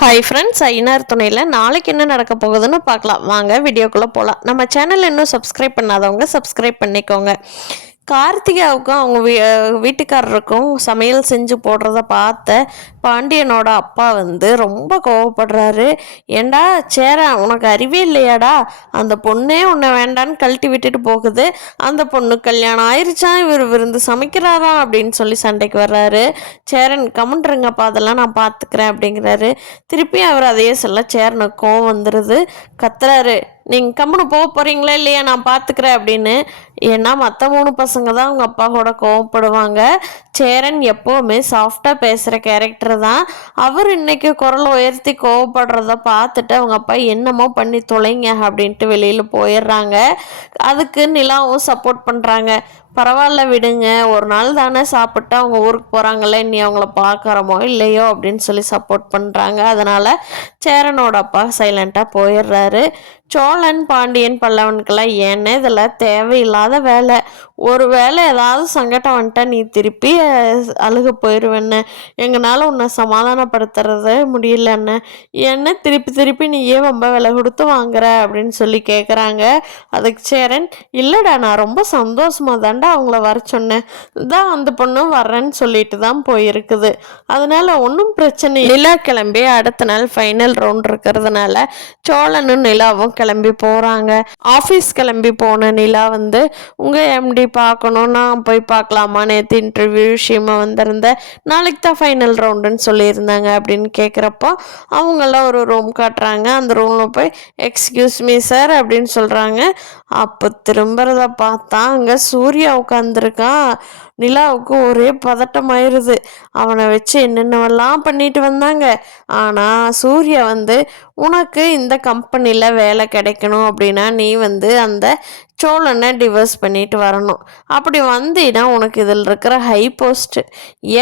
Hi friends, ஐநார் துணையில் நாளைக்கு என்ன நடக்க போகுதுன்னு பார்க்கலாம். வாங்க வீடியோக்குள்ளே போகலாம். நம்ம சேனல் இன்னும் சப்ஸ்கிரைப் பண்ணாதவங்க சப்ஸ்கிரைப் பண்ணிக்கோங்க. கார்த்திகாவுக்கும் அவங்க வீட்டுக்காரருக்கும் சமையல் செஞ்சு போடுறத பார்த்த பாண்டியனோட அப்பா ரொம்ப கோவப்படுறாரு. ஏண்டா சேரா, உனக்கு அறிவே இல்லையாடா? அந்த பொண்ணே உன்னை வேண்டான்னு கழட்டி விட்டுட்டு போகுது. அந்த பொண்ணு கல்யாணம் ஆயிடுச்சா, இவர் விருந்து சமைக்கிறாரா அப்படின்னு சொல்லி சண்டைக்கு வர்றாரு. சேரன், கமெண்ட்ருங்கப்பா, அதெல்லாம் நான் பார்த்துக்கிறேன் அப்படிங்கிறாரு. திருப்பி அவர் அதையே சொல்ல சேரனுக்கு கோவம் வந்துடுது. கத்துறாரு, நீங்கள் கம்முன்னு போக போகிறீங்களா இல்லையா, நான் பார்த்துக்கிறேன் அப்படின்னு. ஏன்னா மற்ற 3 பசங்க தான் அவங்க அப்பா கூட கோவப்படுவாங்க. சேரன் எப்போவுமே சாஃப்டாக பேசுகிற கேரக்டர் தான். அவர் இன்னைக்கு குரல் உயர்த்தி கோவப்படுறத பார்த்துட்டு அவங்க அப்பா என்னமோ பண்ணி தொலைங்க அப்படின்ட்டு வெளியில் போயிடுறாங்க. அதுக்கு நிலாவும் சப்போர்ட் பண்ணுறாங்க. பரவாயில்ல விடுங்க, ஒரு நாள் தானே சாப்பிட்டு அவங்க ஊருக்கு போகிறாங்களே, நீ அவங்கள பார்க்குறோமோ இல்லையோ அப்படின்னு சொல்லி சப்போர்ட் பண்ணுறாங்க. அதனால் சேரனோட அப்பா சைலண்ட்டாக போயிடுறாரு. சோழன், பாண்டியன், பல்லவனுக்கெல்லாம் ஏன்னே இதெல்லாம் தேவையில்லாத வேலை. ஒரு வேலை ஏதாவது சங்கடம் வந்துட்டா நீ திருப்பி அழுக போயிடுவேன்னு, எங்களால் உன்னை சமாதானப்படுத்துறது முடியலன்னு, என்ன திருப்பி திருப்பி நீ ஏன் ரொம்ப விலை கொடுத்து வாங்குற அப்படின்னு சொல்லி கேட்குறாங்க. அதுக்கு சேரன், இல்லைடா, நான் ரொம்ப சந்தோஷமாக தாண்டா அவங்கள வர சொன்னேன், தான் அந்த பொண்ணும் வர்றேன்னு சொல்லிட்டு தான் போயிருக்குது, அதனால ஒன்றும் பிரச்சனை. நிலா கிளம்பி அடுத்த நாள் ஃபைனல் ரவுண்ட் இருக்கிறதுனால சோழனும் நிலாவும் கிளம்பி போகிறாங்க. ஆஃபீஸ் கிளம்பி போன நிலா உங்கள் எம்டி பார்க்கணும், நான் போய் பார்க்கலாமா, நேற்று இன்டர்வியூ விஷயமா வந்திருந்தேன், நாளைக்கு தான் ஃபைனல் ரவுண்டுன்னு சொல்லியிருந்தாங்க அப்படின்னு கேட்குறப்போ அவங்களாம் ஒரு ரூம் காட்டுறாங்க. அந்த ரூமில் போய் எக்ஸ்கியூஸ் மீ சார் அப்படின்னு சொல்கிறாங்க. அப்போ திரும்புறத பார்த்தா அங்கே சூர்யா உட்காந்துருக்கான். நிலாவுக்கு ஒரே பதட்டமாயிருது. அவனை வச்சு என்னென்னவெல்லாம் பண்ணிட்டு வந்தாங்க. ஆனால் சூர்யா உனக்கு இந்த கம்பெனியில் வேலை கிடைக்கணும் அப்படின்னா நீ அந்த சோழனை டிவோர்ஸ் பண்ணிட்டு வரணும். அப்படி வந்தீன்னா உனக்கு இதில் இருக்கிற ஹை போஸ்ட்டு,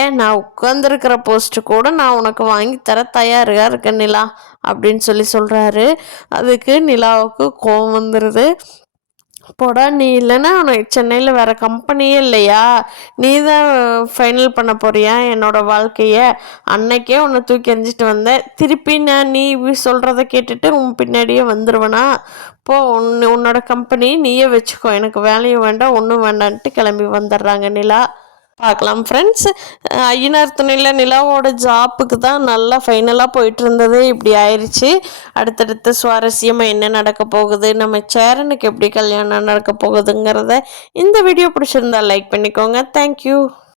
ஏன் நான் உட்காந்துருக்கிற போஸ்ட்டு கூட நான் உனக்கு வாங்கி தர தயாராக இருக்கேன் நிலா அப்படின்னு சொல்கிறாரு. அதுக்கு நிலாவுக்கு கோவம் வந்துடுது. போடா நீ, இல்லைன்னா உனக்கு சென்னையில் வேறு கம்பெனியே இல்லையா, நீ தான் ஃபைனல் பண்ண போறியா என்னோட வாழ்க்கையை, அன்னைக்கே உன்னை தூக்கி எறிஞ்சிட்டு வந்தேன், திருப்பி நான் நீ சொல்கிறத கேட்டுட்டு உன் பின்னாடியே வந்துடுவேனா, போ உன்னோட கம்பெனி நீயே வச்சுக்கோ, எனக்கு வேலையும் வேண்டாம் ஒன்றும் வேண்டான்ட்டு கிளம்பி வந்துடுறாங்க நிலா. பார்க்கலாம் ஃப்ரெண்ட்ஸ், ஐயனார் துணையில் நிலாவோட ஜாப்புக்கு தான் நல்லா ஃபைனலாக போயிட்டு இருந்தது, இப்படி ஆயிடுச்சு. அடுத்தடுத்து சுவாரஸ்யமாக என்ன நடக்க போகுது, நம்ம சேரனுக்கு எப்படி கல்யாணம் நடக்க போகுதுங்கிறத இந்த வீடியோ பிடிச்சிருந்தா லைக் பண்ணிக்கோங்க. தேங்க்யூ.